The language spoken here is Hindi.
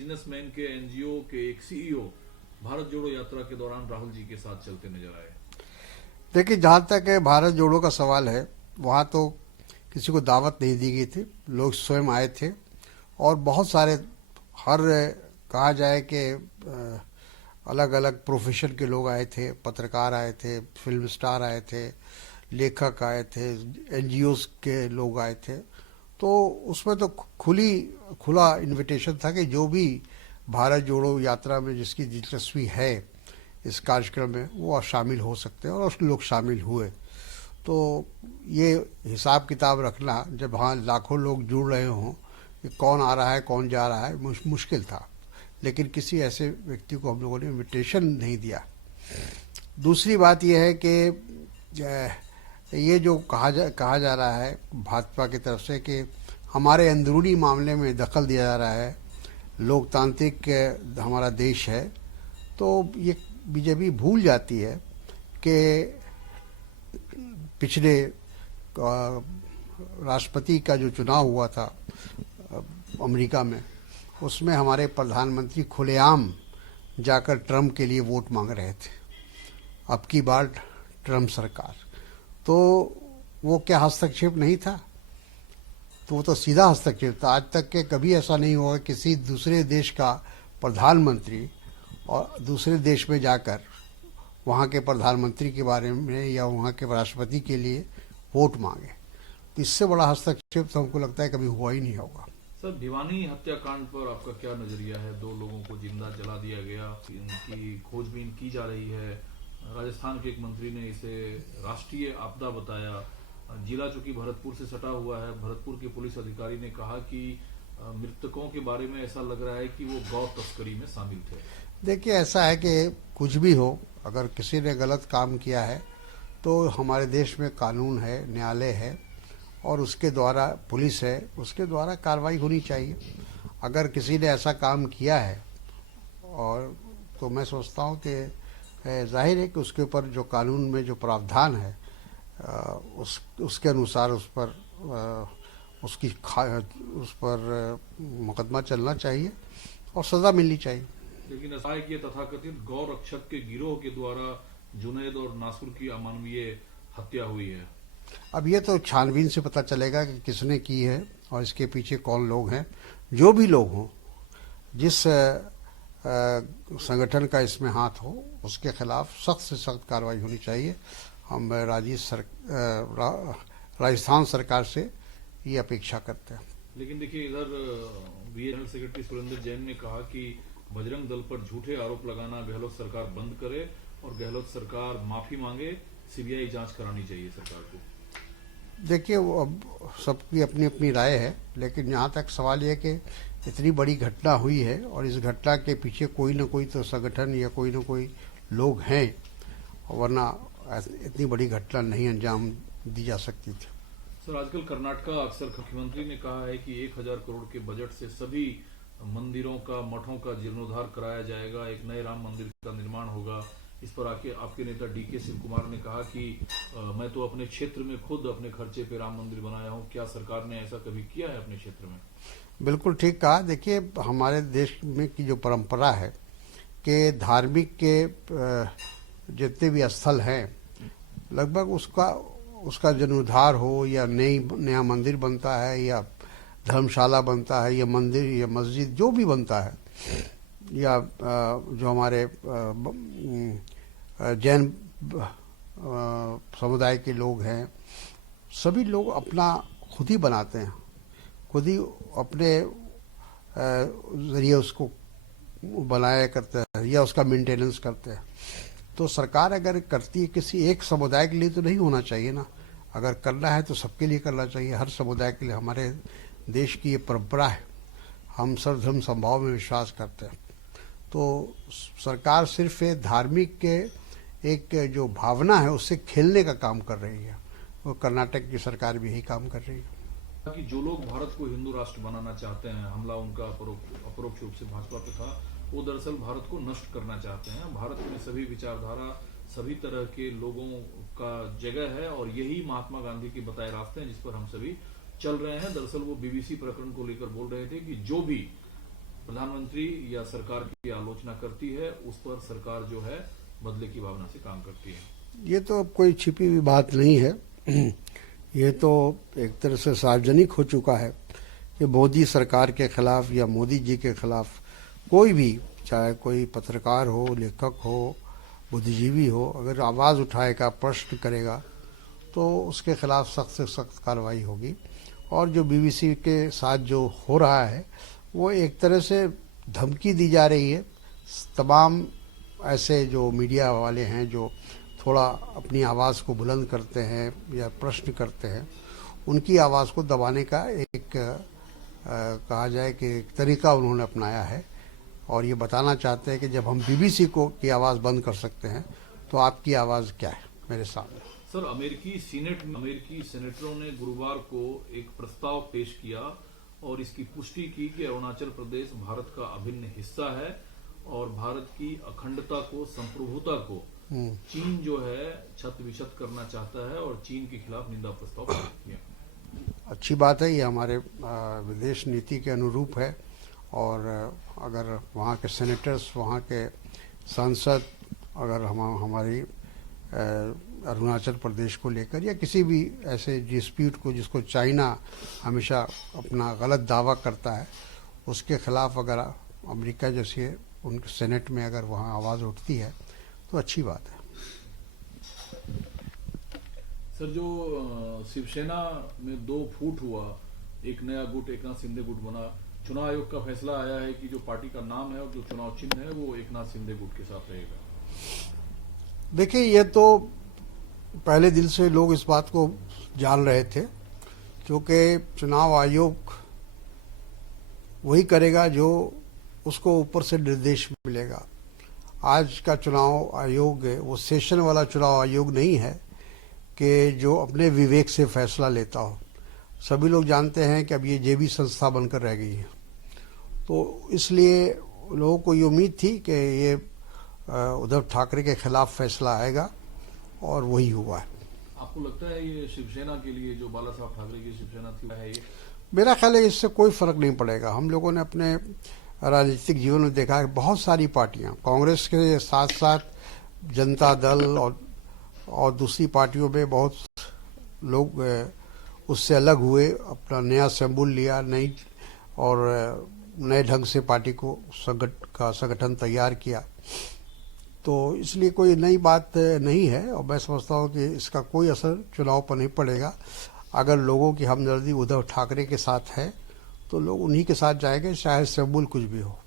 बिजनेसमैन के एनजीओ के एक सीईओ भारत जोड़ो यात्रा के दौरान राहुल जी के साथ चलते नजर आए। देखिए, जहाँ तक है भारत जोड़ो का सवाल है, वहाँ तो किसी को दावत नहीं दी गई थी। लोग स्वयं आए थे और बहुत सारे, हर कहा जाए कि अलग अलग प्रोफेशन के लोग आए थे। पत्रकार आए थे, फिल्म स्टार आए थे, लेखक आए थे, एनजीओज के लोग आए थे। तो उसमें तो खुला इनविटेशन था कि जो भी भारत जोड़ो यात्रा में जिसकी दिलचस्पी है इस कार्यक्रम में, वो शामिल हो सकते हैं और उसके लोग शामिल हुए। तो ये हिसाब किताब रखना, जब वहाँ लाखों लोग जुड़ रहे हों कि कौन आ रहा है कौन जा रहा है, मुश्किल था। लेकिन किसी ऐसे व्यक्ति को हम लोगों ने इनविटेशन नहीं दिया। दूसरी बात यह है कि ये जो कहा जा रहा है भाजपा की तरफ से कि हमारे अंदरूनी मामले में दखल दिया जा रहा है, लोकतांत्रिक हमारा देश है, तो ये बीजेपी भूल जाती है कि पिछले राष्ट्रपति का जो चुनाव हुआ था अमेरिका में, उसमें हमारे प्रधानमंत्री खुलेआम जाकर ट्रम्प के लिए वोट मांग रहे थे। अब की बार ट्रम्प सरकार, तो वो क्या हस्तक्षेप नहीं था? तो वो तो सीधा हस्तक्षेप था। आज तक के कभी ऐसा नहीं हुआ किसी दूसरे देश का प्रधानमंत्री और दूसरे देश में जाकर वहाँ के प्रधानमंत्री के बारे में या वहाँ के राष्ट्रपति के लिए वोट मांगे। तो इससे बड़ा हस्तक्षेप तो हमको लगता है कभी हुआ ही नहीं होगा। सर, भिवानी हत्याकांड पर आपका क्या नजरिया है? 2 लोगों को जिंदा जला दिया गया, इनकी खोजबीन की जा रही है। राजस्थान के एक मंत्री ने इसे राष्ट्रीय आपदा बताया। जिला चूंकि भरतपुर से सटा हुआ है, भरतपुर के पुलिस अधिकारी ने कहा कि मृतकों के बारे में ऐसा लग रहा है कि वो गौ तस्करी में शामिल थे। देखिए, ऐसा है कि कुछ भी हो, अगर किसी ने गलत काम किया है तो हमारे देश में कानून है, न्यायालय है और उसके द्वारा पुलिस है, उसके द्वारा कार्रवाई होनी चाहिए। अगर किसी ने ऐसा काम किया है और तो मैं सोचता हूँ कि जाहिर है कि उसके ऊपर जो कानून में जो प्रावधान है उसके अनुसार उस पर मुकदमा चलना चाहिए और सज़ा मिलनी चाहिए। लेकिन ऐसा है कि तथाकथित गौ रक्षक के गिरोह के द्वारा जुनैद और नासुर की अमानवीय हत्या हुई है। अब ये तो छानबीन से पता चलेगा कि किसने की है और इसके पीछे कौन लोग हैं। जो भी लोग हों, जिस संगठन का इसमें हाथ हो, उसके खिलाफ सख्त से सख्त कार्रवाई होनी चाहिए। हम राजस्थान सरकार से ये अपेक्षा करते हैं। लेकिन देखिए, इधर जनरल सेक्रेटरी सुरेंद्र जैन ने कहा कि बजरंग दल पर झूठे आरोप लगाना गहलोत सरकार बंद करे और गहलोत सरकार माफी मांगे, सीबीआई जांच करानी चाहिए सरकार को। देखिए, वो अब सबकी अपनी अपनी राय है, लेकिन यहाँ तक सवाल यह कि इतनी बड़ी घटना हुई है और इस घटना के पीछे कोई ना कोई तो संगठन या कोई ना कोई लोग हैं, वरना इतनी बड़ी घटना नहीं अंजाम दी जा सकती थी। सर, आजकल कर्नाटक अक्सर मुख्यमंत्री ने कहा है कि 1000 करोड़ के बजट से सभी मंदिरों का, मठों का जीर्णोद्धार कराया जाएगा, एक नए राम मंदिर का निर्माण होगा। इस पर आपके नेता डीके शिव कुमार ने कहा कि मैं तो अपने क्षेत्र में खुद अपने खर्चे पे राम मंदिर बनाया हूँ। क्या सरकार ने ऐसा कभी किया है अपने क्षेत्र में? बिल्कुल ठीक कहा। देखिए, हमारे देश में की जो परंपरा है कि धार्मिक के जितने भी स्थल हैं, लगभग उसका जीर्णोद्धार हो या नया मंदिर बनता है या धर्मशाला बनता है या मंदिर या मस्जिद जो भी बनता है, या जो हमारे जैन समुदाय के लोग हैं, सभी लोग अपना खुद ही बनाते हैं, खुद ही अपने ज़रिए उसको बनाया करते हैं या उसका मेंटेनेंस करते हैं। तो सरकार अगर करती है किसी एक समुदाय के लिए तो नहीं होना चाहिए ना। अगर करना है तो सबके लिए करना चाहिए, हर समुदाय के लिए। हमारे देश की ये परंपरा है, हम सर्वधर्म समभाव में विश्वास करते हैं। तो सरकार सिर्फ धार्मिक के एक जो भावना है उससे खेलने का काम कर रही है। वो कर्नाटक की सरकार भी यही काम कर रही है कि जो लोग भारत को हिंदू राष्ट्र बनाना चाहते हैं, हमला उनका अपरोक्ष रूप से भाजपा पे था, वो दरअसल भारत को नष्ट करना चाहते हैं। भारत में सभी विचारधारा, सभी तरह के लोगों का जगह है और यही महात्मा गांधी के बताए रास्ते हैं जिस पर हम सभी चल रहे हैं। दरअसल वो बीबीसी प्रकरण को लेकर बोल रहे थे कि जो भी प्रधानमंत्री या सरकार की आलोचना करती है, उस पर सरकार जो है बदले की भावना से काम करती है। ये तो अब कोई छिपी हुई बात नहीं है। ये तो एक तरह से सार्वजनिक हो चुका है कि मोदी सरकार के खिलाफ या मोदी जी के खिलाफ कोई भी, चाहे कोई पत्रकार हो, लेखक हो, बुद्धिजीवी हो, अगर आवाज़ उठाएगा, प्रश्न करेगा तो उसके खिलाफ सख्त से सख्त कार्रवाई होगी। और जो बीबीसी के साथ जो हो रहा है वो एक तरह से धमकी दी जा रही है तमाम ऐसे जो मीडिया वाले हैं जो थोड़ा अपनी आवाज़ को बुलंद करते हैं या प्रश्न करते हैं, उनकी आवाज़ को दबाने का एक कहा जाए कि एक तरीका उन्होंने अपनाया है। और ये बताना चाहते हैं कि जब हम बीबीसी को की आवाज़ बंद कर सकते हैं तो आपकी आवाज़ क्या है मेरे सामने। सर, अमेरिकी सेनेटरों ने गुरुवार को एक प्रस्ताव पेश किया और इसकी पुष्टि की कि अरुणाचल प्रदेश भारत का अभिन्न हिस्सा है और भारत की अखंडता को, संप्रभुता को चीन जो है छत विछत करना चाहता है और चीन के खिलाफ निंदा प्रस्ताव पारित किया। अच्छी बात है, ये हमारे विदेश नीति के अनुरूप है। और अगर वहाँ के सेनेटर्स, वहाँ के सांसद अगर हमारी अरुणाचल प्रदेश को लेकर या किसी भी ऐसे डिस्प्यूट को जिसको चाइना हमेशा अपना गलत दावा करता है, उसके खिलाफ अगर अमेरिका जैसे उनके सेनेट में अगर वहाँ आवाज़ उठती है तो अच्छी बात है। सर, जो शिवसेना में 2 फूट हुआ, एक नया गुट एकनाथ शिंदे गुट बना, चुनाव आयोग का फैसला आया है कि जो पार्टी का नाम है और जो चुनाव चिन्ह है वो एकनाथ शिंदे गुट के साथ रहेगा। देखिए, ये तो पहले दिन से लोग इस बात को जान रहे थे, क्योंकि चुनाव आयोग वही करेगा जो उसको ऊपर से निर्देश मिलेगा। आज का चुनाव आयोग वो सेशन वाला चुनाव आयोग नहीं है कि जो अपने विवेक से फैसला लेता हो। सभी लोग जानते हैं कि अब ये जेबी संस्था बनकर रह गई है, तो इसलिए लोगों को ये उम्मीद थी कि ये उद्धव ठाकरे के खिलाफ फैसला आएगा और वही हुआ है। आपको लगता है ये शिवसेना के लिए, जो बाला साहब ठाकरे की शिवसेना थी, है ये? मेरा ख्याल है इससे कोई फर्क नहीं पड़ेगा। हम लोगों ने अपने राजनीतिक जीवन में देखा है बहुत सारी पार्टियां, कांग्रेस के साथ साथ जनता दल और दूसरी पार्टियों में बहुत लोग उससे अलग हुए, अपना नया सिंबल लिया, नए ढंग से पार्टी को संगठन तैयार किया। तो इसलिए कोई नई बात नहीं है और मैं समझता हूँ कि इसका कोई असर चुनाव पर नहीं पड़ेगा। अगर लोगों की हमदर्दी उद्धव ठाकरे के साथ है तो लोग उन्हीं के साथ जाएंगे, चाहे सिंबल कुछ भी हो।